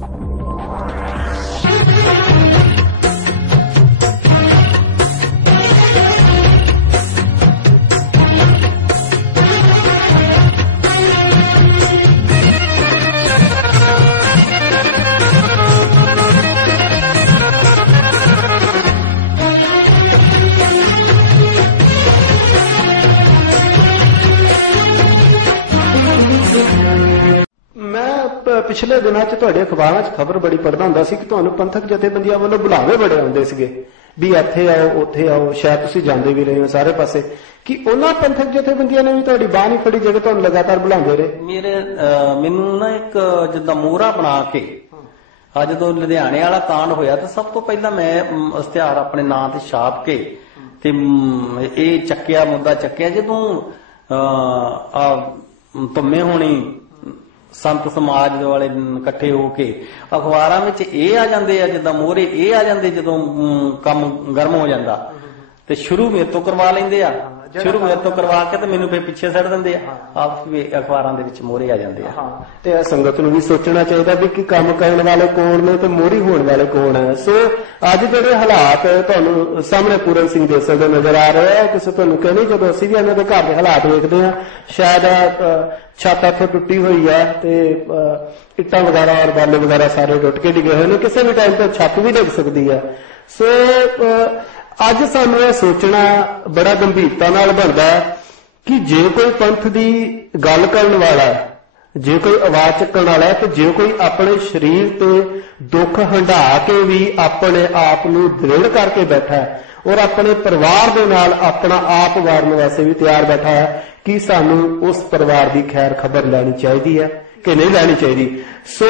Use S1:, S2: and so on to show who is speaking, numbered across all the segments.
S1: Thank you. ਪਿਛਲੇ ਦਿਨਾਂ 'ਚ ਤੁਹਾਡੇ ਅਖਬਾਰਾਂ 'ਚ ਖਬਰ ਬੜੀ ਪੜਦਾ ਹੁੰਦਾ ਸੀ ਕਿ ਤੁਹਾਨੂੰ ਪੰਥਕ ਜਥੇਬੰਦੀਆਂ ਵੱਲੋਂ ਬੁਲਾਵੇ ਬੜੇ ਆਉਂਦੇ ਸੀਗੇ ਵੀ ਇੱਥੇ ਆਓ ਉੱਥੇ ਆਓ ਸ਼ਾਇਦ ਤੁਸੀਂ ਜਾਂਦੇ ਵੀ ਰਹੇ ਹੋ ਸਾਰੇ ਪਾਸੇ। ਕਿ ਉਹਨਾਂ ਪੰਥਕ ਜਥੇਬੰਦੀਆਂ ਨੇ ਵੀ ਤੁਹਾਡੀ ਬਾਹ ਨਹੀਂ ਫੜੀ ਜਿਹੜੇ ਤੁਹਾਨੂੰ ਲਗਾਤਾਰ ਬੁਲਾਉਂਦੇ ਰਹੇ?
S2: ਮੇਰੇ ਮੈਨੂੰ ਨਾ ਇੱਕ ਜਿੱਦਾਂ ਮੋਹਰਾ ਬਣਾ ਕੇ ਆ ਜਦੋਂ ਲੁਧਿਆਣੇ ਵਾਲਾ ਕਾਂਡ ਹੋਇਆ ਤਾਂ ਸਭ ਤੋਂ ਪਹਿਲਾਂ ਮੈਂ ਮ, ਇਸ਼ਤਿਹਾਰ ਆਪਣੇ ਨਾਂ ਤੇ ਛਾਪ ਕੇ ਤੇ ਇਹ ਚੱਕਿਆ ਮੁੱਦਾ ਚੱਕਿਆ। ਜਦੋਂ ਅਹ, ਆ ਧੰਮੇ ਹੋਣੀ ਸੰਤ ਸਮਾਜ ਦੇ ਵਾਲੇ ਇਕੱਠੇ ਹੋ ਕੇ ਅਖਬਾਰਾਂ ਵਿੱਚ ਇਹ ਆ ਜਾਂਦੇ ਆ, ਜਿੱਦਾਂ ਮੋਹਰੇ ਇਹ ਆ ਜਾਂਦੇ ਜਦੋਂ ਕੰਮ ਗਰਮ ਹੋ ਜਾਂਦਾ। ਤੇ ਸ਼ੁਰੂ ਮੇਰੇ ਤੋਂ ਕਰਵਾ ਲੈਂਦੇ ਆ। ਸ਼ੁਰੂ ਮੇਰੇ ਤੋਂ ਕਰਵਾ ਕੇ ਤੇ ਮੈਨੂੰ ਫੇਰ ਪਿੱਛੇ ਛੱਡ ਦਿੰਦੇ ਆ। ਆਪ ਵੀ ਅਖਬਾਰਾਂ ਦੇ ਵਿੱਚ ਮੋਹਰੇ ਆ ਜਾਂਦੇ ਆ।
S1: ਹਾਂ। ਤੇ ਸੰਗਤ ਨੂੰ ਵੀ ਸੋਚਣਾ ਚਾਹੀਦਾ ਵੀ ਕਿ ਕੰਮ ਕਰਨ ਵਾਲੇ ਕੌਣ ਨੇ ਤੇ ਮੋਰੀ ਹੋਣ ਵਾਲੇ ਕੌਣ ਹੈ ਸੋ ਅੱਜ ਜਿਹੜੇ ਹਾਲਾਤ ਤੁਹਾਨੂੰ ਸਾਹਮਣੇ ਪੂਰਨ ਸਿੰਘ ਦੇ ਦੇ ਨਜ਼ਰ ਆ ਰਹੇ ਆ ਕਿਸੇ ਤੁਹਾਨੂੰ ਕਹਿੰਦੇ ਜਦੋਂ ਅਸੀਂ ਵੀ ਇਹਨਾਂ ਦੇ ਘਰ ਦੇ ਹਾਲਾਤ ਵੇਖਦੇ ਆ ਸ਼ਾਇਦ ਛੱਤ ਇੱਥੇ ਟੁੱਟੀ ਹੋਈ ਹੈ ਤੇ ਇੱਟਾਂ ਵਗੈਰਾ ਔਰ ਬਾਲੇ ਵਗੈਰਾ ਸਾਰੇ ਟੁੱਟ ਕੇ ਡਿੱਗੇ ਹੋਏ ਨੇ ਕਿਸੇ ਵੀ ਟਾਈਮ ਤੇ ਛੱਤ ਵੀ ਡਿੱਗ ਸਕਦੀ ਹੈ ਸੋ ਅੱਜ ਸਾਨੂੰ ਇਹ ਸੋਚਣਾ ਬੜਾ ਗੰਭੀਰਤਾ ਨਾਲ ਬਣਦਾ ਹੈ ਕਿ ਜੇ ਕੋਈ ਪੰਥ ਦੀ ਗੱਲ ਕਰਨ ਵਾਲਾ ਹੈ, ਜੇ ਕੋਈ ਆਵਾਜ਼ ਚੱਕਣ ਵਾਲਾ ਹੈ ਤੇ ਜੇ ਕੋਈ ਆਪਣੇ ਸਰੀਰ ਤੇ ਦੁੱਖ ਹੰਢਾ ਕੇ ਵੀ ਆਪਣੇ ਆਪ ਨੂੰ ਦ੍ਰਿੜ ਕਰਕੇ ਬੈਠਾ ਹੈ ਔਰ ਆਪਣੇ ਪਰਿਵਾਰ ਦੇ ਨਾਲ ਆਪਣਾ ਆਪ ਵਾਰਨ ਵੈਸੇ ਵੀ ਤਿਆਰ ਬੈਠਾ ਹੈ, ਕਿ ਸਾਨੂੰ ਉਸ ਪਰਿਵਾਰ ਦੀ ਖੈਰ ਖਬਰ ਲੈਣੀ ਚਾਹੀਦੀ ਹੈ ਕਿ ਨਹੀਂ ਲੈਣੀ ਚਾਹੀਦੀ? ਸੋ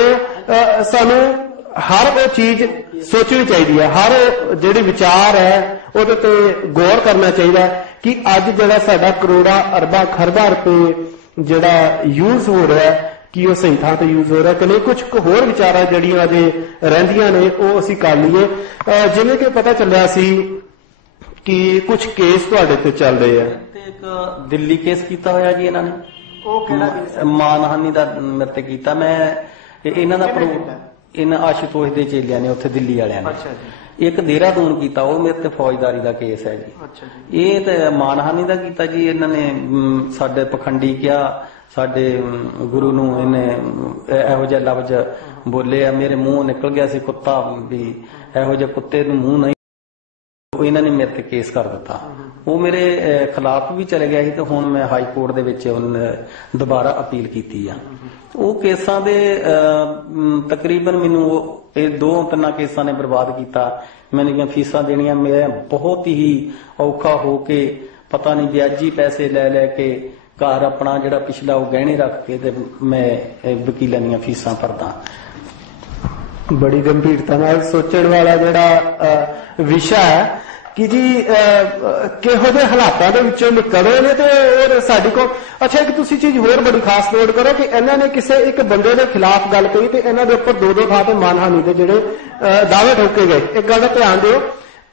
S1: ਸਾਨੂੰ ਹਰ ਉਹ ਚੀਜ਼ ਸੋਚਣੀ ਚਾਹੀਦੀ ਹੈ। ਹਰ ਜਿਹੜੀ ਵਿਚਾਰ ਹੈ ਉਹਦੇ ਤੇ ਗੌਰ ਕਰਨਾ ਚਾਹੀਦਾ ਹੈ ਕਿ ਅੱਜ ਜਿਹੜਾ ਸਾਡਾ ਕਰੋੜਾਂ ਅਰਬਾਂ ਖਰਬਾਂ ਰੁਪਏ ਜਿਹੜਾ ਯੂਜ਼ ਹੋ ਰਿਹਾ ਹੈ ਕਿ ਉਹ ਸਹੀ ਥਾਂ ਤੇ ਯੂਜ਼ ਹੋ ਰਿਹਾ ਕਿ ਨਹੀਂ? ਕੁਝ ਹੋਰ ਵਿਚਾਰਾਂ ਜਿਹੜੀਆਂ ਅਜੇ ਰਹਿੰਦੀਆਂ ਨੇ ਉਹ ਅਸੀਂ ਕਰ ਲਈਏ। ਜਿਵੇਂ ਕਿ ਪਤਾ ਚੱਲਿਆ ਸੀ ਕਿ ਕੁਝ ਕੇਸ ਤੁਹਾਡੇ ਤੇ ਚੱਲ ਰਹੇ ਆ
S2: ਤੇ ਇੱਕ ਦਿੱਲੀ ਕੇਸ ਕੀਤਾ ਹੋਇਆ ਜੀ ਇਹਨਾਂ ਨੇ।
S1: ਉਹ
S2: ਮਾਨਹਾਨੀ ਦਾ ਮੇਰੇ ਤੇ ਕੀਤਾ। ਮੈਂ ਇਹ- ਇਹਨਾਂ ਦਾ ਪ੍ਰੋ- ਇਹਨਾਂ ਆਸ਼ੂਤੋਸ਼ ਦੇ ਚੇਲਿਆਂ ਨੇ ਉੱਥੇ ਦਿੱਲੀ ਵਾਲਿਆਂ ਨੇ।
S1: ਅੱਛਾ ਜੀ।
S2: ਇੱਕ ਦੇਹਰਾਦੂਨ ਕੀਤਾ ਉਹ ਮੇਰੇ ਤੇ ਫੌਜਦਾਰੀ ਦਾ ਕੇਸ ਹੈ ਜੀ।
S1: ਅੱਛਾ ਜੀ।
S2: ਇਹ ਤੇ ਮਾਨਹਾਨੀ ਦਾ ਕੀਤਾ ਜੀ ਇਹਨਾਂ ਨੇ ਸਾਡੇ ਪਖੰਡੀ ਕਿਹਾ ਸਾਡੇ ਗੁਰੂ ਨੂੰ ਇਹਨੇ ਇਹੋ ਜਿਹਾ ਲਫ਼ਜ਼ ਬੋਲੇ ਆ ਮੇਰੇ ਮੂੰਹ ਨਿਕਲ ਗਿਆ ਸੀ ਕੁੱਤਾ ਵੀ ਇਹੋ ਜਿਹੇ ਕੁੱਤੇ ਨੂੰ ਮੂੰਹ ਨਹੀਂ ਉਹ ਇਹਨਾਂ ਨੇ ਮੇਰੇ ਤੇ ਕੇਸ ਕਰ ਦਿੱਤਾ। ਉਹ ਮੇਰੇ ਖਿਲਾਫ ਵੀ ਚਲੇ ਗਿਆ ਸੀ ਤੇ ਹੁਣ ਮੈਂ ਹਾਈ ਕੋਰਟ ਦੇ ਵਿੱਚ ਉਹਨ ਦੁਬਾਰਾ ਅਪੀਲ ਕੀਤੀ ਆ। ਉਹ ਕੇਸਾਂ ਦੇ ਤਕਰੀਬਨ ਮੈਨੂੰ ਉਹ- ਇਹ ਦੋ ਤਿੰਨਾਂ ਕੇਸਾਂ ਨੇ ਬਰਬਾਦ ਕੀਤਾ। ਮੈਨੂੰ ਫੀਸਾਂ ਦੇਣੀਆਂ ਮੈਂ ਬਹੁਤ ਹੀ ਔਖਾ ਹੋ ਕੇ ਪਤਾ ਨਹੀਂ ਵਿਆਜੀ ਪੈਸੇ ਲੈ ਲੈ ਕੇ ਘਰ ਆਪਣਾ ਜਿਹੜਾ ਪਿਛਲਾ ਉਹ ਗਹਿਣੇ ਰੱਖ ਕੇ ਤੇ ਮੈਂ ਵਕੀਲਾਂ ਦੀਆਂ ਫੀਸਾਂ ਭਰਦਾ।
S1: ਬੜੀ ਗੰਭੀਰਤਾ ਨਾਲ ਸੋਚਣ ਵਾਲਾ ਜਿਹੜਾ ਵਿਸ਼ਾ ਹੈ ਕਿ ਜੀ ਕਿਹੋ ਜਿਹੇ ਹਾਲਾਤਾਂ ਦੇ ਵਿੱਚੋਂ ਨਿਕਲ ਨੇ ਤੇ ਔਰ ਸਾਡੀ ਕੋ ਅੱਛਾ ਇੱਕ ਤੁਸੀਂ ਚੀਜ਼ ਹੋਰ ਬੜੀ ਖਾਸ ਨੋਟ ਕਰੋ ਕਿ ਇਹਨਾਂ ਨੇ ਕਿਸੇ ਇੱਕ ਬੰਦੇ ਦੇ ਖਿਲਾਫ ਗੱਲ ਕਹੀ ਤੇ ਇਹਨਾਂ ਦੇ ਉੱਪਰ ਦੋ ਦੋ ਥਾਂ ਤੇ ਮਾਨਹਾਨੀ ਦੇ ਜਿਹੜੇ ਅਹ, ਦਾਅਵੇ ਠੋਕੇ ਗਏ। ਇੱਕ ਗੱਲ ਦਾ ਧਿਆਨ ਦਿਓ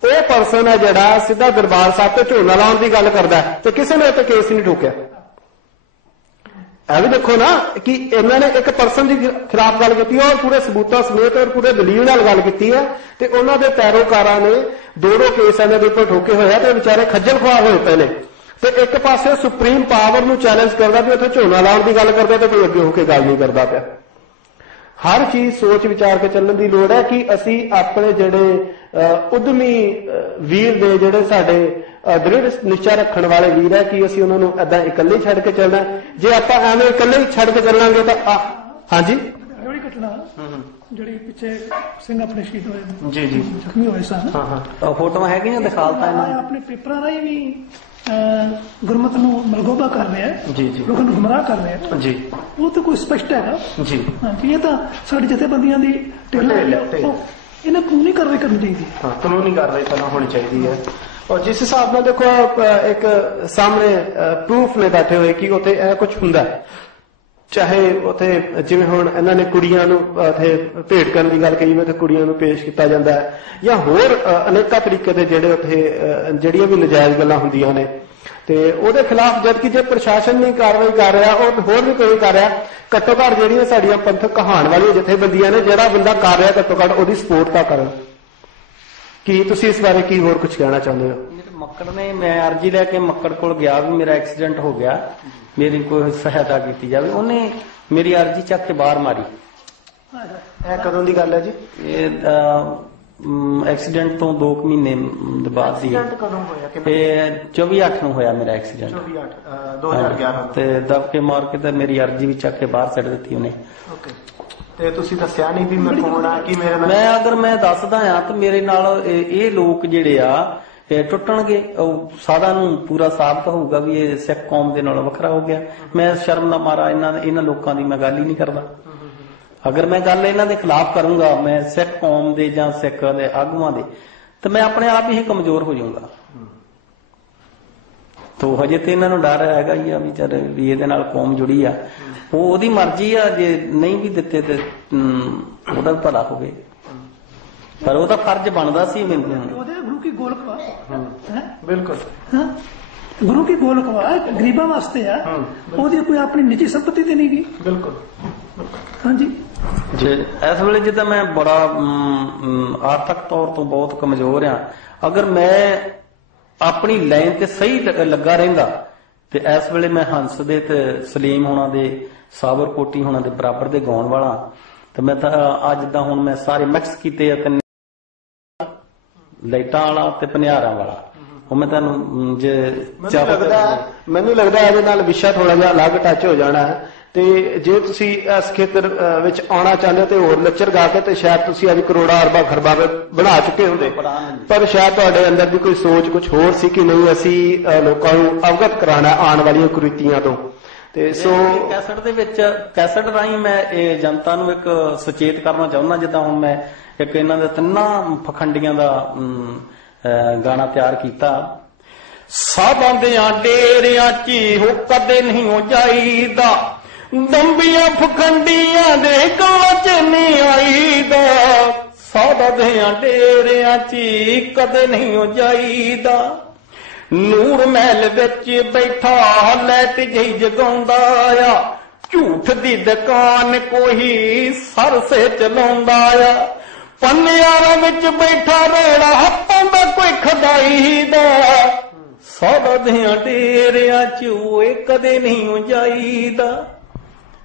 S1: ਉਹ ਪਰਸਨ ਹੈ ਜਿਹੜਾ ਸਿੱਧਾ ਦਰਬਾਰ ਸਾਹਿਬ ਤੇ ਝੋਨਾ ਲਾਉਣ ਦੀ ਗੱਲ ਕਰਦਾ ਤੇ ਕਿਸੇ ਨੇ ਉੱਤੇ ਕੇਸ ਨਹੀਂ ਠੋਕਿਆ। ਇਹ ਵੀ ਦੇਖੋ ਨਾ ਕਿ ਇਹਨਾਂ ਨੇ ਇੱਕ ਪਰਸਨ ਦੇ ਖਿਲਾਫ ਗੱਲ ਕੀਤੀ ਔਰ ਪੂਰੇ ਸਬੂਤਾਂ ਸਮੇਤ ਔਰ ਪੂਰੇ ਦਲੀਲ ਨਾਲ ਗੱਲ ਕੀਤੀ ਹੈ ਤੇ ਉਹਨਾਂ ਦੇ ਪੈਰੋਕਾਰਾਂ ਨੇ ਦੋ ਦੋ ਕੇਸ ਇਹਨਾਂ ਦੇ ਉੱਪਰ ਠੋਕੇ ਹੋਏ ਤੇ ਵਿਚਾਰੇ ਖੱਜਲ ਖੁਆਰ ਹੋਏ ਪਏ ਨੇ। ਤੇ ਇੱਕ ਪਾਸੇ ਸੁਪਰੀਮ ਪਾਵਰ ਨੂੰ ਚੈਲੰਜ ਕਰਦਾ ਵੀ ਉੱਥੇ ਝੋਨਾ ਲਾਉਣ ਦੀ ਗੱਲ ਕਰਦਾ ਤੇ ਕੋਈ ਅੱਗੇ ਹੋ ਕੇ ਗੱਲ ਨਹੀਂ ਕਰਦਾ ਪਿਆ। ਹਰ ਚੀਜ਼ ਸੋਚ ਵਿਚਾਰ ਕੇ ਚੱਲਣ ਦੀ ਲੋੜ ਹੈ ਕਿ ਅਸੀਂ ਆਪਣੇ ਜਿਹੜੇ ਅਹ, ਉਦਮੀ ਵੀਰ ਦੇ ਜਿਹੜੇ ਸਾਡੇ ਦ੍ਰਿੜ ਨਿਸ਼ਚਾ ਰੱਖਣ ਵਾਲੇ ਵੀਰ ਹੈ ਕਿ ਅਸੀਂ ਉਹਨਾਂ ਨੂੰ ਐਦਾਂ ਇਕੱਲੇ ਹੀ ਛੱਡ ਕੇ ਚੱਲਣਾ ਹੈ। ਜੇ ਆਪਾਂ ਐਵੇਂ ਇਕੱਲੇ ਹੀ ਛੱਡ ਕੇ ਚੱਲਾਂਗੇ ਤਾਂ ਆ- ਹਾਂਜੀ?
S3: ਜਿਹੜੀ ਘਟਨਾ ਜਿਹੜੀ ਪਿੱਛੇ ਸਿੰਘ ਆਪਣੇ ਸ਼ਹੀਦ ਹੋਏ
S1: ਜੀ ਜੀ।
S3: ਜ਼ਖਮੀ ਹੋਏ ਸਨ।
S1: ਹਾਂ ਹਾਂ।
S2: ਉਹ ਫੋਟੋਆਂ ਹੈਗੀਆਂ ਦਿਖਾਲਤਾ ਇਹਨਾਂ
S3: ਆਪਣੇ ਪੇਪਰਾਂ ਰਾਹੀਂ ਵੀ ਗੁਰਮਤ ਨੂੰ ਮਲਗੋਬਾ ਕਰ ਰਿਹਾ ਹੈ।
S1: ਜੀ ਜੀ।
S3: ਲੋਕਾਂ ਨੂੰ ਗੁੰਮਰਾਹ ਕਰ ਰਿਹਾ ਹੈ।
S1: ਜੀ।
S3: ਉਹ ਤਾਂ ਕੋਈ ਸਪਸ਼ਟ ਹੈਗਾ
S1: ਜੀ।
S3: ਹਾਂ ਕਿ ਇਹ ਤਾਂ ਸਾਡੀ ਜਥੇਬੰਦੀਆਂ ਦੀ ਢਿੱਲ
S1: ਹੈ,
S3: ਇਹਨਾਂ ਕਾਨੂੰਨੀ ਕਾਰਵਾਈ ਕਰਨੀ ਚਾਹੀਦੀ ਹੈ।
S1: ਹਾਂ ਕਾਨੂੰਨੀ ਕਾਰਵਾਈ ਪਹਿਲਾਂ ਹੋਣੀ ਚਾਹੀਦੀ ਹੈ। ਔਰ ਜਿਸ ਹਿਸਾਬ ਨਾਲ ਦੇਖੋ ਇੱਕ ਸਾਹਮਣੇ ਪ੍ਰੂਫ ਨੇ ਬੈਠੇ ਹੋਏ ਕਿ ਉਥੇ ਇਹ ਕੁਝ ਹੁੰਦਾ ਹੈ। ਚਾਹੇ ਉਥੇ ਜਿਵੇਂ ਹੁਣ ਇਹਨਾਂ ਨੇ ਕੁੜੀਆਂ ਨੂੰ ਉਥੇ ਭੇਟ ਕਰਨ ਦੀ ਗੱਲ ਕਹੀ ਹੋਵੇ ਤੇ ਕੁੜੀਆਂ ਨੂੰ ਪੇਸ਼ ਕੀਤਾ ਜਾਂਦਾ ਹੈ। ਜਾਂ ਹੋਰ ਅਨੇਕਾਂ ਤਰੀਕੇ ਦੇ ਜਿਹੜੇ ਉਥੇ ਜਿਹੜੀਆਂ ਵੀ ਨਜਾਇਜ਼ ਗੱਲਾਂ ਹੁੰਦੀਆਂ ਨੇ। ਤੇ ਉਹਦੇ ਖਿਲਾਫ ਜਦ ਕਿ ਜੇ ਪ੍ਰਸ਼ਾਸਨ ਨਹੀਂ ਕਾਰਵਾਈ ਕਰ ਰਿਹਾ ਉਹ ਹੋਰ ਵੀ ਕੋਈ ਕਰ ਰਿਹਾ ਘੱਟੋ ਘੱਟ ਜਿਹੜੀਆਂ ਸਾਡੀਆਂ ਪੰਥਕ ਕਹਾਣ ਵਾਲੀਆਂ ਜਥੇਬੰਦੀਆਂ ਨੇ ਜਿਹੜਾ ਬੰਦਾ ਕਰ ਰਿਹਾ ਘੱਟੋ ਘੱਟ ਉਹਦੀ ਸਪੋਰਟ ਤਾਂ ਕਰਨ। ਕੀ ਤੁਸੀਂ ਇਸ ਬਾਰੇ ਕੀ ਹੋਰ ਕੁਝ ਕਹਿਣਾ ਚਾਹੁੰਦੇ ਹੋ?
S2: ਮੱਕੜ ਨੇ ਮੈਂ ਅਰਜੀ ਲੈ ਕੇ ਮੱਕੜ ਕੋਲ ਗਿਆ ਵੀ ਮੇਰਾ ਐਕਸੀਡੈਂਟ ਹੋ ਗਿਆ ਮੇਰੀ ਕੋਈ ਸਹਾਇਤਾ ਕੀਤੀ ਜਾਵੇ। ਉਹਨੇ ਮੇਰੀ ਅਰਜੀ ਚੱਕ ਕੇ ਬਾਹਰ ਮਾਰੀ।
S1: ਇਹ ਕਦੋਂ ਦੀ ਗੱਲ ਹੈ ਜੀ?
S2: ਇਹ ਐਕਸੀਡੈਂਟ ਤੋਂ 2 ਮਹੀਨੇ ਦੇ ਬਾਅਦ ਸੀ।
S1: ਕਦੋਂ ਹੋਇਆ
S2: ਇਹ 24 8 ਨੂੰ ਹੋਇਆ ਮੇਰਾ ਐਕਸੀਡੈਂਟ
S1: 2011
S2: ਤੇ ਦਬ ਕੇ ਮਾਰ ਕੇ ਤੇ ਮੇਰੀ ਅਰਜੀ ਵੀ ਚੱਕ ਕੇ ਬਾਹਰ ਛੱਡ ਦਿੱਤੀ ਉਹਨੇ।
S1: ਓਕੇ ਤੇ ਤੁਸੀਂ ਦੱਸਿਆ ਨਹੀਂ ਵੀ ਮੈਂ ਕੌਣ ਆ ਕੀ ਮੇਰੇ
S2: ਮੈਂ ਅਗਰ ਮੈਂ ਦੱਸਦਾ ਆ ਤਾਂ ਮੇਰੇ ਨਾਲ ਇਹ ਲੋਕ ਜਿਹੜੇ ਆ ਇਹ ਟੁੱਟਣਗੇ। ਉਹ ਸਾਦਾ ਨੂੰ ਪੂਰਾ ਸਾਬਤ ਹੋਊਗਾ ਵੀ ਇਹ ਸਿੱਖ ਕੌਮ ਦੇ ਨਾਲ ਵੱਖਰਾ ਹੋ ਗਿਆ। ਮੈਂ ਸ਼ਰਮ ਨਾ ਮਾਰਾ ਇਹਨਾਂ ਇਹਨਾਂ ਲੋਕਾਂ ਦੀ ਮੈਂ ਗੱਲ ਹੀ ਨਹੀਂ ਕਰਦਾ। ਅਗਰ ਮੈਂ ਗੱਲ ਇਹਨਾਂ ਦੇ ਖਿਲਾਫ ਕਰੂੰਗਾ ਮੈਂ ਸਿੱਖ ਕੌਮ ਦੇ ਜਾਂ ਸਿੱਖ ਦੇ ਆਗੂਆਂ ਦੇ ਤਾਂ ਮੈਂ ਆਪਣੇ ਆਪ ਹੀ ਕਮਜ਼ੋਰ ਹੋ ਜਾਊਂਗਾ। ਤੋ ਹਜੇ ਤੇ ਇਹਨਾਂ ਨੂੰ ਡਰ ਹੈਗਾ ਹੀ ਆ ਵੀ ਚੱਲ ਵੀ ਇਹਦੇ ਨਾਲ ਕੌਮ ਜੁੜੀ ਆ। ਉਹ ਉਹਦੀ ਮਰਜ਼ੀ ਆ ਜੇ ਨਹੀਂ ਵੀ ਦਿੱਤੇ ਤੇ ਉਹਦਾ ਵੀ ਭਲਾ ਹੋਵੇ। ਪਰ ਉਹਦਾ ਫਰਜ਼ ਬਣਦਾ ਸੀ ਮੈਨੂੰ।
S3: ਉਹਦੇ ਗੁਰੂ ਕੀ ਗੋਲਕ ਹੈ?
S1: ਬਿਲਕੁਲ।
S3: ਹਾਂ? ਗੁਰੂ ਕੀ ਗੋਲਕ ਵਾ ਗਰੀਬਾਂ ਵਾਸਤੇ ਆ। ਉਹਦੀ ਕੋਈ ਆਪਣੀ ਨਿੱਜੀ ਸੰਪਤੀ ਤੇ ਨਹੀਂ ਗਈ
S1: ਬਿਲਕੁਲ।
S3: ਹਾਂਜੀ।
S2: ਜੇ ਇਸ ਵੇਲੇ ਜਿੱਦਾਂ ਮੈਂ ਬੜਾ ਆਰਥਿਕ ਤੌਰ ਤੋਂ ਬਹੁਤ ਕਮਜ਼ੋਰ ਆ ਅਗਰ ਮੈਂ ਆਪਣੀ ਲਾਈਨ ਤੇ ਸਹੀ ਲੱਗਾ ਰਹਿੰਦਾ ਤੇ ਇਸ ਵੇਲੇ ਮੈਂ ਹੰਸ ਦੇ ਤੇ ਸਲੀਮ ਹੋਣਾ ਦੇ ਸਾਬਰ ਕੋਟੀ ਹੋਣਾ ਦੇ ਬਰਾਬਰ ਦੇ ਗਾਉਣ ਵਾਲਾ ਤੇ ਮੈਂ ਤਾਂ ਅੱਜ ਦਾ ਹੁਣ ਮੈਂ ਸਾਰੇ ਮਿਕਸ ਕੀਤੇ ਆ ਤਿੰਨ ਲਾਈਟਾਂ ਵਾਲਾ ਤੇ ਪਨਿਆਰਾਂ ਵਾਲਾ। ਉਹ ਮੈਂ ਤੁਹਾਨੂੰ ਜੇ
S1: ਮੈਨੂੰ ਲੱਗਦਾ ਮੈਨੂੰ ਲੱਗਦਾ ਇਹਦੇ ਨਾਲ ਵਿਸ਼ਾ ਥੋੜਾ ਜਿਹਾ ਅਲੱਗ ਟੱਚ ਹੋ ਜਾਣਾ ਹੈ। ਤੇ ਜੇ ਤੁਸੀਂ ਇਸ ਖੇਤਰ ਵਿੱਚ ਆਉਣਾ ਚਾਹੁੰਦੇ ਹੋ ਤੇ ਹੋਰ ਲੱਚਰ ਗਾ ਕੇ ਤੇ ਸ਼ਾਇਦ ਤੁਸੀਂ ਅੱਜ ਕਰੋੜਾਂ ਅਰਬਾਂ ਖਰਬਾਂ ਬਣਾ ਚੁੱਕੇ ਹੁੰਦੇ। ਪਰ ਸ਼ਾਇਦ ਤੁਹਾਡੇ ਅੰਦਰ ਦੀ ਕੋਈ ਸੋਚ ਕੁਝ ਹੋਰ ਸੀ ਕਿ ਨਹੀਂ ਅਸੀਂ ਲੋਕਾਂ ਨੂੰ ਅਵਗਤ ਕਰਾਣਾ ਆਉਣ ਵਾਲੀਆਂ ਕੁਰੀਤੀਆਂ ਤੋਂ। ਤੇ ਸੋ
S2: ਕੈਸਟ ਦੇ ਵਿੱਚ ਕੈਸਟ ਰਾਹੀਂ ਮੈਂ ਇਹ ਜਨਤਾ ਨੂੰ ਇੱਕ ਸੁਚੇਤ ਕਰਨਾ ਚਾਹੁੰਦਾ ਜਿੱਦਾਂ ਹੁਣ ਮੈਂ ਇੱਕ ਇਹਨਾਂ ਦੇ ਤਿੰਨਾਂ ਪਖੰਡੀਆਂ ਦਾ ਗਾਣਾ ਤਿਆਰ ਕੀਤਾ। ਸਾਧਾਂ ਦੇ ਡੇਰਿਆਂ 'ਚ ਹੋ ਕਦੇ ਨਹੀਂ ਹੋ ਜਾਈਦਾ। ਦੰਬੀਆਂ ਫਖੰਡੀਆਂ ਦੇ ਕੋਲ ਨਹੀਂ ਆਈਦਾ। ਸਾਧਾਂ ਦੇ ਡੇਰਿਆਂ 'ਚ ਕਦੇ ਨਹੀਂ ਹੋ ਜਾਈਦਾ। ਨੂਰ ਮਹਿਲ ਵਿੱਚ ਬੈਠਾ ਲੈਟ ਜਿਹੀ ਜਗਾਉਂਦਾ ਆ। ਝੂਠ ਦੀ ਦੁਕਾਨ ਕੋਈ ਸਰਸੇ ਚਲਾਉਂਦਾ ਆ। ਪੰਨਿਆਰਾਂ ਵਿੱਚ ਬੈਠਾ ਰੇੜਾ ਹੱਥਾਂ ਦਾ ਕੋਈ ਖਦਾਈ ਦਾ। ਸਭ ਦੀਆਂ ਡੇਰਿਆਂ ਚ ਓਏ ਕਦੇ ਨਹੀਂ ਜਾਈਦਾ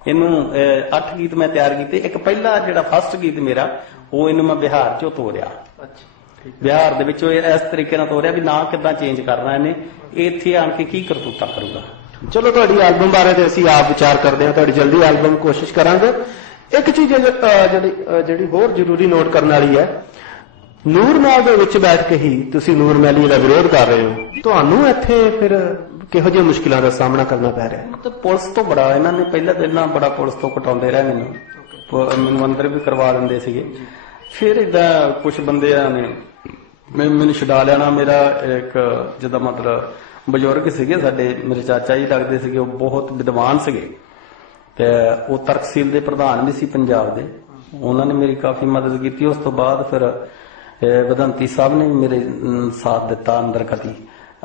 S2: ਇਹਨੂੰ ਅੱਠ ਗੀਤ ਮੈਂ ਤਿਆਰ ਕੀਤੇ। ਇੱਕ ਪਹਿਲਾ ਜਿਹੜਾ ਫਸਟ ਗੀਤ ਮੇਰਾ ਉਹ ਇਹਨੂੰ ਮੈਂ ਬਿਹਾਰ ਚੋਂ ਤੋਰਿਆ ਬਿਹਾਰ ਦੇ ਵਿੱਚ ਉਹ ਇਸ ਤਰੀਕੇ ਨਾਲ ਤੋਰਿਆ ਵੀ ਨਾ ਕਿੱਦਾਂ ਚੇਂਜ ਕਰਨਾ ਇਹਨੇ ਇੱਥੇ ਆਣ ਕੇ ਕੀ ਕਰਤੂਤਾ ਕਰੂਗਾ।
S1: ਚਲੋ ਤੁਹਾਡੀ ਐਲਬਮ ਬਾਰੇ ਤੇ ਅਸੀਂ ਆਪ ਵਿਚਾਰ ਕਰਦੇ ਹਾਂ। ਤੁਹਾਡੀ ਜਲਦੀ ਐਲਬਮ ਕੋਸ਼ਿਸ਼ ਕਰਾਂਗੇ। ਇੱਕ ਚੀਜ਼ ਜਿਹੜੀ ਜਿਹੜੀ ਹੋਰ ਜ਼ਰੂਰੀ ਨੋਟ ਕਰਨ ਵਾਲੀ ਹੈ, ਨੂਰ ਮਹਿਲ ਦੇ ਵਿੱਚ ਬੈਠ ਕੇ ਹੀ ਤੁਸੀਂ ਨੂਰ ਮਹਿਲੀ ਦਾ ਵਿਰੋਧ ਕਰ ਰਹੇ ਹੋ। ਤੁਹਾਨੂੰ ਇੱਥੇ ਫਿਰ ਕਿਹੋ ਜਿਹੀਆਂ ਮੁਸ਼ਕਿਲਾਂ ਦਾ ਸਾਹਮਣਾ ਕਰਨਾ ਪੈ ਰਿਹਾ? ਹੈ
S2: ਤੇ ਪੁਲਿਸ ਤੋਂ ਬੜਾ, ਇਹਨਾਂ ਨੇ ਪਹਿਲਾਂ ਪਹਿਲਾਂ ਬੜਾ ਪੁਲਿਸ ਤੋਂ ਕਟਾਉਂਦੇ ਰਹੇ ਮੈਨੂੰ। ਪ- ਮੈਨੂੰ ਅੰਦਰ ਵੀ ਕਰਵਾ ਦਿੰਦੇ ਸੀਗੇ। ਫਿਰ ਇਦਾਂ ਕੁਝ ਬੰਦਿਆਂ ਨੇ ਮੈਨੂੰ ਛਡਾ ਲੈਣਾ ਮੇਰਾ ਇੱਕ ਜਿਹਦਾ ਮਤਲਬ ਬਜ਼ੁਰਗ ਸੀਗੇ ਸਾਡੇ, ਮੇਰੇ ਚਾਚਾ ਜੀ ਲੱਗਦੇ ਸੀਗੇ, ਉਹ ਬਹੁਤ ਵਿਦਵਾਨ ਸੀਗੇ। ਤੇ ਉਹ ਤਰਕਸੀਲ ਦੇ ਪ੍ਰਧਾਨ ਵੀ ਸੀ ਪੰਜਾਬ ਦੇ। ਉਹਨਾਂ ਨੇ ਮੇਰੀ ਕਾਫੀ ਮਦਦ ਕੀਤੀ। ਉਸ ਤੋਂ ਬਾਅਦ ਫਿਰ ਵਧੰਤੀ ਸਾਹਿਬ ਨੇ ਮੇਰੇ ਸਾਥ ਦਿੱਤਾ ਅੰਦਰ ਕਦੀ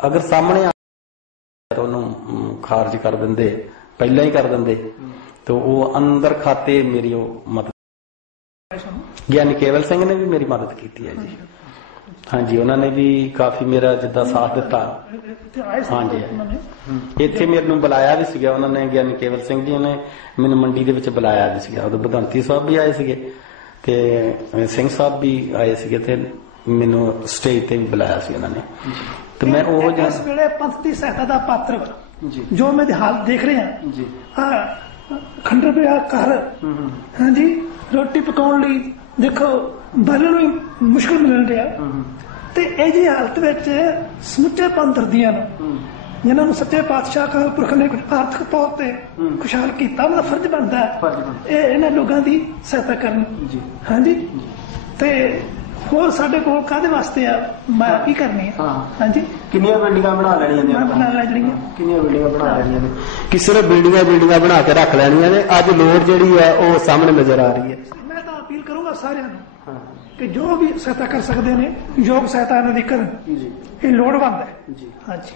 S2: ਅਗਰ ਸਾਹਮਣੇ ਫਿਰ ਉਹਨੂੰ ਖਾਰਜ ਕਰ ਦਿੰਦੇ ਪਹਿਲਾਂ ਹੀ ਕਰ ਦਿੰਦੇ। ਤੇ ਉਹ ਅੰਦਰ ਖਾਤੇ ਮੇਰੀ ਉਹ ਮਦਦ ਗਿਆਨੀ ਕੇਵਲ ਸਿੰਘ ਨੇ ਵੀ ਮੇਰੀ ਮਦਦ ਕੀਤੀ ਹੈ ਜੀ। ਹਾਂਜੀ ਉਹਨਾਂ ਨੇ ਵੀ ਕਾਫੀ ਮੇਰਾ ਜਿੱਦਾਂ ਸਾਥ ਦਿੱਤਾ। ਹਾਂਜੀ।
S3: ਨੇ
S2: ਇੱਥੇ ਮੈਨੂੰ ਬੁਲਾਇਆ ਵੀ ਸੀਗਾ ਉਹਨਾਂ ਨੇ ਗਿਆਨੀ ਕੇਵਲ ਸਿੰਘ ਜੀ ਨੇ ਮੈਨੂੰ ਮੰਡੀ ਦੇ ਵਿੱਚ ਬੁਲਾਇਆ ਵੀ ਸੀਗਾ। ਉਦੋਂ ਬਦੰਤੀ ਸਾਹਿਬ ਵੀ ਆਏ ਸੀਗੇ ਤੇ ਸਿੰਘ ਸਾਹਿਬ ਵੀ ਆਏ ਸੀਗੇ ਤੇ ਮੈਨੂੰ ਸਟੇਜ ਤੇ ਵੀ ਬੁਲਾਇਆ ਸੀ ਉਹਨਾਂ ਨੇ। ਤੇ ਮੈਂ ਉਹ
S3: ਇਸ ਵੇਲੇ ਪੰਥ ਦੀ ਸਹਾਇਤਾ ਦਾ ਪਾਤਰ। ਜੋ। ਮੈਂ ਹਾਲ ਦੇਖ ਰਿਹਾ।
S1: ਜੀ।
S3: ਆ ਖੰਡਰ ਪਿਆ ਘਰ। ਹਾਂਜੀ। ਪਕਾਉਣ ਲਈ ਦੇਖੋ ਬਾਲਣ ਨੂੰ ਵੀ ਮੁਸ਼ਕਲ ਮਿਲਣ ਰਿਹਾ ਤੇ ਇਹ ਜੀ ਹਾਲਤ ਵਿੱਚ ਸਮੁੱਚੇ ਪੰਥ ਦਰਦੀਆਂ ਨੂੰ ਜਿਨ੍ਹਾਂ ਨੂੰ ਸੱਚੇ ਪਾਤਸ਼ਾਹ ਕਾਲ ਪੁਰਖ ਨੇ ਆਰਥਿਕ ਤੌਰ ਤੇ ਖੁਸ਼ਹਾਲ ਕੀਤਾ ਉਹਦਾ ਫਰਜ਼ ਬਣਦਾ। ਇਹ ਇਹਨਾਂ ਲੋਕਾਂ ਦੀ ਸਹਾਇਤਾ ਕਰਨ।
S1: ਜੀ।
S3: ਹਾਂਜੀ? ਤੇ ਹੋਰ ਸਾਡੇ ਕੋਲ ਕਾਦੇ ਵਾਸਤੇ ਆ? ਮੈਂ ਕੀ ਕਰਨੀ ਹੈ
S1: ਹਾਂ।
S3: ਹਾਂਜੀ?
S1: ਕਿੰਨੀਆਂ ਬਿਲਡਿੰਗਾਂ ਬਣਾ ਲੈਣੀਆਂ ਨੇ?
S3: ਬਣਾ ਜਿਹੜੀਆਂ
S1: ਕਿੰਨੀਆਂ ਬਿਲਡਿੰਗਾਂ ਬਣਾ ਲੈਣੀਆਂ ਨੇ? ਕਿ ਸਿਰਫ ਬਿਲਡਿੰਗਾਂ ਬਿਲਡਿੰਗਾਂ ਬਣਾ ਕੇ ਰੱਖ ਲੈਣੀਆਂ ਨੇ? ਅੱਜ ਲੋੜ ਜਿਹੜੀ ਹੈ ਉਹ ਸਾਹਮਣੇ ਨਜ਼ਰ ਆ ਰਹੀ ਹੈ।
S3: ਅਪੀਲ ਕਰੂੰਗਾ ਸਾਰਿਆਂ ਨੂੰ ਕਿ ਜੋ ਵੀ ਸਹਾਇਤਾ ਕਰ ਸਕਦੇ ਨੇ ਯੋਗ ਸਹਾਇਤਾ ਇਹਨਾਂ ਦੀ ਕਰਨ।
S1: ਜੀ।
S3: ਇਹ ਲੋੜਵੰਦ ਹੈ।
S1: ਜੀ।
S3: ਹਾਂਜੀ।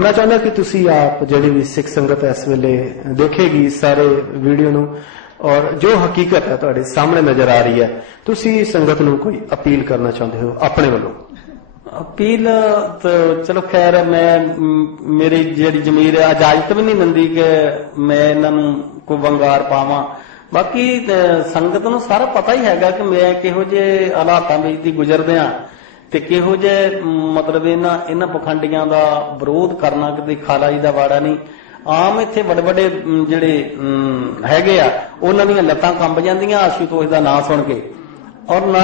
S1: ਮੈਂ ਚਾਹੁੰਦਾ ਕਿ ਤੁਸੀਂ ਆਪ ਜਿਹੜੀ ਵੀ ਸਿੱਖ ਸੰਗਤ ਇਸ ਵੇਲੇ ਦੇਖੇਗੀ ਸਾਰੇ ਵੀਡੀਓ ਨੂੰ ਔਰ ਜੋ ਹਕੀਕਤ ਹੈ ਤੁਹਾਡੇ ਸਾਹਮਣੇ ਨਜ਼ਰ ਆ ਰਹੀ ਹੈ ਤੁਸੀਂ ਸੰਗਤ ਨੂੰ ਕੋਈ ਅਪੀਲ ਕਰਨਾ ਚਾਹੁੰਦੇ ਹੋ ਆਪਣੇ ਵੱਲੋਂ?
S2: ਅਪੀਲ ਤਾਂ ਚਲੋ ਖੈਰ ਮੈਂ ਮ, ਮੇਰੀ ਜਿਹੜੀ ਜ਼ਮੀਰ ਹੈ ਇਜਾਜ਼ਤ ਵੀ ਨਹੀਂ ਦਿੰਦੀ ਕਿ ਮੈਂ ਇਹਨਾਂ ਨੂੰ ਕੋਈ ਵੰਗਾਰ ਪਾਵਾਂ। ਬਾਕੀ ਸੰਗਤ ਨੂੰ ਸਾਰਾ ਪਤਾ ਹੀ ਹੈਗਾ ਕਿ ਮੈਂ ਕਿਹੋ ਜਿਹੇ ਹਾਲਾਤਾਂ ਵਿੱਚ ਦੀ ਗੁਜ਼ਰਦੇ ਆ ਤੇ ਕਿਹੋ ਜਿਹੇ ਮਤਲਬ ਇਹਨਾਂ ਇਹਨਾਂ ਪਖੰਡੀਆਂ ਦਾ ਵਿਰੋਧ ਕਰਨਾ ਕਿਤੇ ਖਾਲਾ ਜੀ ਦਾ ਵਾੜਾ ਨਹੀਂ। ਆਮ ਇੱਥੇ ਵੱਡੇ ਵੱਡੇ ਜਿਹੜੇ ਹੈਗੇ ਆ, ਉਹਨਾਂ ਦੀਆਂ ਲੱਤਾਂ ਕੰਬ ਜਾਂਦੀਆਂ ਆਸ਼ੂਤੋਸ਼ ਦਾ ਨਾਂ ਸੁਣ ਕੇ। ਔਰ ਨਾ,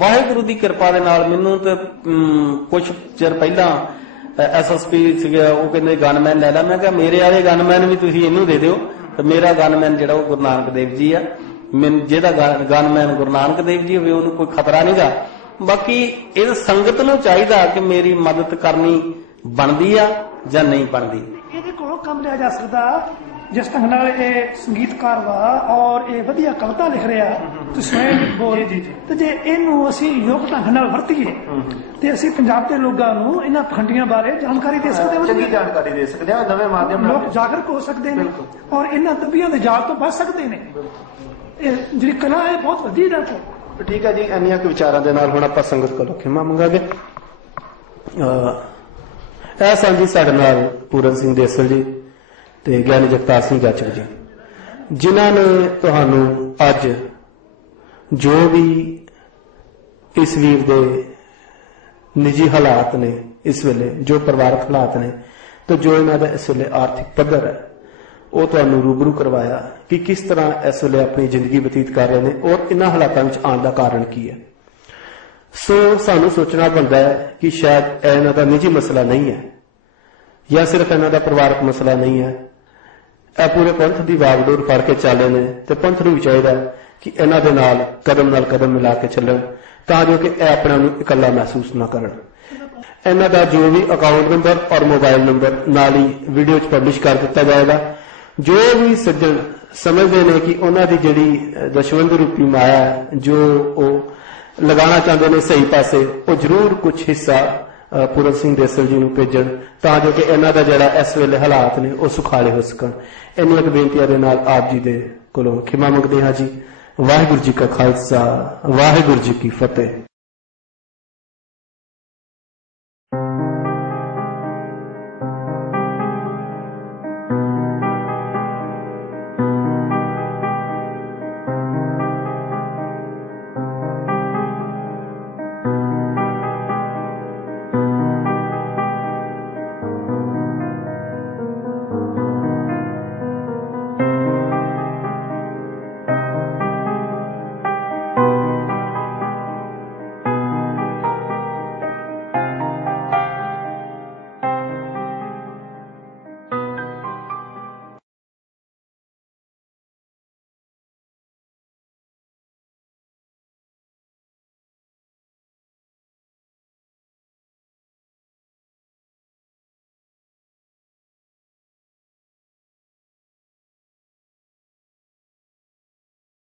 S2: ਵਾਹਿਗੁਰੂ ਦੀ ਕਿਰਪਾ ਦੇ ਨਾਲ ਮੈਨੂੰ ਤੇ ਕੁਝ ਚਿਰ ਪਹਿਲਾਂ ਐਸਐਸਪੀ ਸੀਗਾ, ਉਹ ਕਹਿੰਦੇ, ਗਨਮੈਨ ਲੈ ਲੈ। ਮੈਂ ਕਿਹਾ, ਮੇਰੇ ਵਾਲੇ ਗਨਮੈਨ ਵੀ ਤੁਸੀਂ ਇਹਨੂੰ ਦੇ ਦਿਓ। ਤੇ ਮੇਰਾ ਗਨਮੈਨ ਜਿਹੜਾ ਉਹ ਗੁਰੂ ਨਾਨਕ ਦੇਵ ਜੀ ਆ। ਮੈਂ ਜਿਹਦਾ ਗਨਮੈਨ ਗੁਰੂ ਨਾਨਕ ਦੇਵ ਜੀ ਹੋਵੇ, ਉਹਨੂੰ ਕੋਈ ਖਤਰਾ ਨਹੀਂਗਾ ਬਾਕੀ ਇਹ ਸੰਗਤ ਨੂੰ ਚਾਹੀਦਾ ਕਿ ਮੇਰੀ ਮਦਦ ਕਰਨੀ ਬਣਦੀ ਆ ਜਾਂ ਨਹੀਂ ਬਣਦੀ।
S3: ਇਹਦੇ ਕੋਲੋਂ ਕੰਮ ਲਿਆ ਜਾ ਸਕਦਾ। ਜਿਸ ਢੰਗ ਨਾਲ ਇਹ ਸੰਗੀਤਕਾਰ ਵਾ ਔਰ ਇਹ ਵਧੀਆ ਕਵਿਤਾ ਲਿਖ ਰਿਹਾ ਤੁਸੀਂ ਸਵੈਂ ਬੋਲ। ਤੇ ਜੇ ਇਹਨੂੰ ਅਸੀਂ ਯੋਗ ਢੰਗ ਨਾਲ ਵਰਤੀਏ ਤੇ ਅਸੀਂ ਪੰਜਾਬ ਦੇ ਲੋਕਾਂ ਨੂੰ ਇਹਨਾਂ ਪਖੰਡੀਆਂ ਬਾਰੇ ਜਾਣਕਾਰੀ ਦੇ ਸਕਦੇ ਹਾਂ।
S1: ਚੰਗੀ ਜਾਣਕਾਰੀ ਦੇ ਸਕਦੇ ਆ ਨਵੇਂ ਮਾਧਿਅਮ
S3: ਲੋਕ ਜਾਗਰੂਕ ਹੋ ਸਕਦੇ ਨੇ ਔਰ ਇਹਨਾਂ ਤਬੀਆਂ ਦੇ ਜਾਲ ਤੋਂ ਬਚ ਸਕਦੇ ਨੇ। ਇਹ ਜਿਹੜੀ ਕਲਾ ਹੈ ਬਹੁਤ ਵਧੀਆ ਡਾਕਟਰ
S1: ਠੀਕ ਹੈ ਜੀ ਇੰਨੀਆਂ ਕੁ ਵਿਚਾਰਾਂ ਦੇ ਨਾਲ ਹੁਣ ਆਪਾਂ ਸੰਗਤ ਕੋਲੋਂ ਖਿਮਾ ਮੰਗਾਂਗੇ। ਅਹ ਇਹ ਸਾਂਝੀ ਸਾਡੇ ਨਾਲ ਪੂਰਨ ਸਿੰਘ ਦੇਸਲ ਜੀ ਤੇ ਗਿਆਨੀ ਜਗਤਾਰ ਸਿੰਘ ਗੱਚਕ ਜੀ, ਜਿਨ੍ਹਾਂ ਨੇ ਤੁਹਾਨੂੰ ਅੱਜ ਜੋ ਵੀ ਇਸ ਵੀਰ ਦੇ ਨਿੱਜੀ ਹਾਲਾਤ ਨੇ ਇਸ ਵੇਲੇ, ਜੋ ਪਰਿਵਾਰਕ ਹਾਲਾਤ ਨੇ, ਤੇ ਜੋ ਇਹਨਾਂ ਦਾ ਇਸ ਵੇਲੇ ਆਰਥਿਕ ਪੱਧਰ ਹੈ, ਉਹ ਤੁਹਾਨੂੰ ਰੂਬਰੂ ਕਰਵਾਇਆ ਕਿ ਕਿਸ ਤਰ੍ਹਾਂ ਇਸ ਵੇਲੇ ਆਪਣੀ ਜ਼ਿੰਦਗੀ ਬਤੀਤ ਕਰ ਰਹੇ ਨੇ ਔਰ ਇਹਨਾਂ ਹਾਲਾਤਾਂ ਵਿੱਚ ਆਉਣ ਦਾ ਕਾਰਨ ਕੀ ਹੈ। ਸੋ ਸਾਨੂੰ ਸੋਚਣਾ ਪੈਂਦਾ ਹੈ ਕਿ ਸ਼ਾਇਦ ਇਹ ਇਹਨਾਂ ਦਾ ਨਿੱਜੀ ਮਸਲਾ ਨਹੀਂ ਹੈ ਜਾਂ ਸਿਰਫ ਇਹਨਾਂ ਦਾ ਪਰਿਵਾਰਕ ਮਸਲਾ ਨਹੀਂ ਹੈ। ਇਹ ਪੂਰੇ ਪੰਥ ਦੀ ਵਾਗਡੋਰ ਫੜ ਕੇ ਚੱਲੇ ਨੇ ਤੇ ਪੰਥ ਨੂੰ ਵੀ ਚਾਹੀਦਾ ਕਿ ਇਹਨਾਂ ਦੇ ਨਾਲ ਕਦਮ ਨਾਲ ਕਦਮ ਮਿਲਾ ਕੇ ਚੱਲਣ ਤਾਂ ਜੋ ਕਿ ਇਹ ਆਪਣਾ ਨੂੰ ਇਕੱਲਾ ਮਹਿਸੂਸ ਨਾ ਕਰਨ। ਇਹਨਾਂ ਦਾ ਜੋ ਵੀ ਅਕਾਊਂਟ ਨੰਬਰ ਔਰ ਮੋਬਾਈਲ ਨੰਬਰ ਨਾਲ ਹੀ ਵੀਡੀਓ 'ਚ ਪਬਲਿਸ਼ ਕਰ ਦਿੱਤਾ ਜਾਏਗਾ। ਜੋ ਵੀ ਸੱਜਣ ਸਮਝਦੇ ਨੇ ਕਿ ਉਹਨਾਂ ਦੀ ਜਿਹੜੀ ਅ, ਦਸ਼ਵੰਦ ਰੂਪੀ ਮਾਇਆ ਜੋ ਉਹ ਲਗਾਉਣਾ ਚਾਹੁੰਦੇ ਨੇ ਸਹੀ ਪਾਸੇ ਉਹ ਜ਼ਰੂਰ ਕੁਝ ਹਿੱਸਾ ਪੂਰਨ ਸਿੰਘ ਦੇਸਲ ਜੀ ਨੂੰ ਭੇਜਣ ਤਾਂ ਜੋ ਕਿ ਇਹਨਾਂ ਦਾ ਜਿਹੜਾ ਇਸ ਵੇਲੇ ਹਾਲਾਤ ਨੇ ਉਹ ਸੁਖਾਲੇ ਹੋ ਸਕਣ। ਇੰਨੀਆਂ ਕੁ ਬੇਨਤੀਆਂ ਦੇ ਨਾਲ ਆਪ ਜੀ ਦੇ ਕੋਲੋਂ ਖਿਮਾ ਮੰਗਦੇ ਹਾਂ ਜੀ। ਵਾਹਿਗੁਰੂ ਜੀ ਕਾ ਖਾਲਸਾ, ਵਾਹਿਗੁਰੂ ਜੀ ਕੀ ਫਤਿਹ।